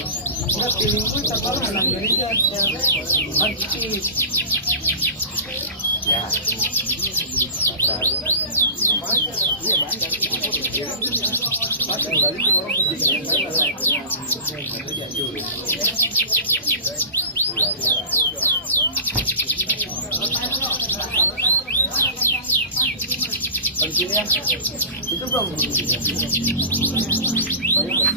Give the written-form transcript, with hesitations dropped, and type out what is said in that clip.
Enggak, feeling gue sekarang anak Indonesia cewek aktif. Ya. Pasar. Iya bandar. Pasar balik ke orang pentingnya itu belum banyak.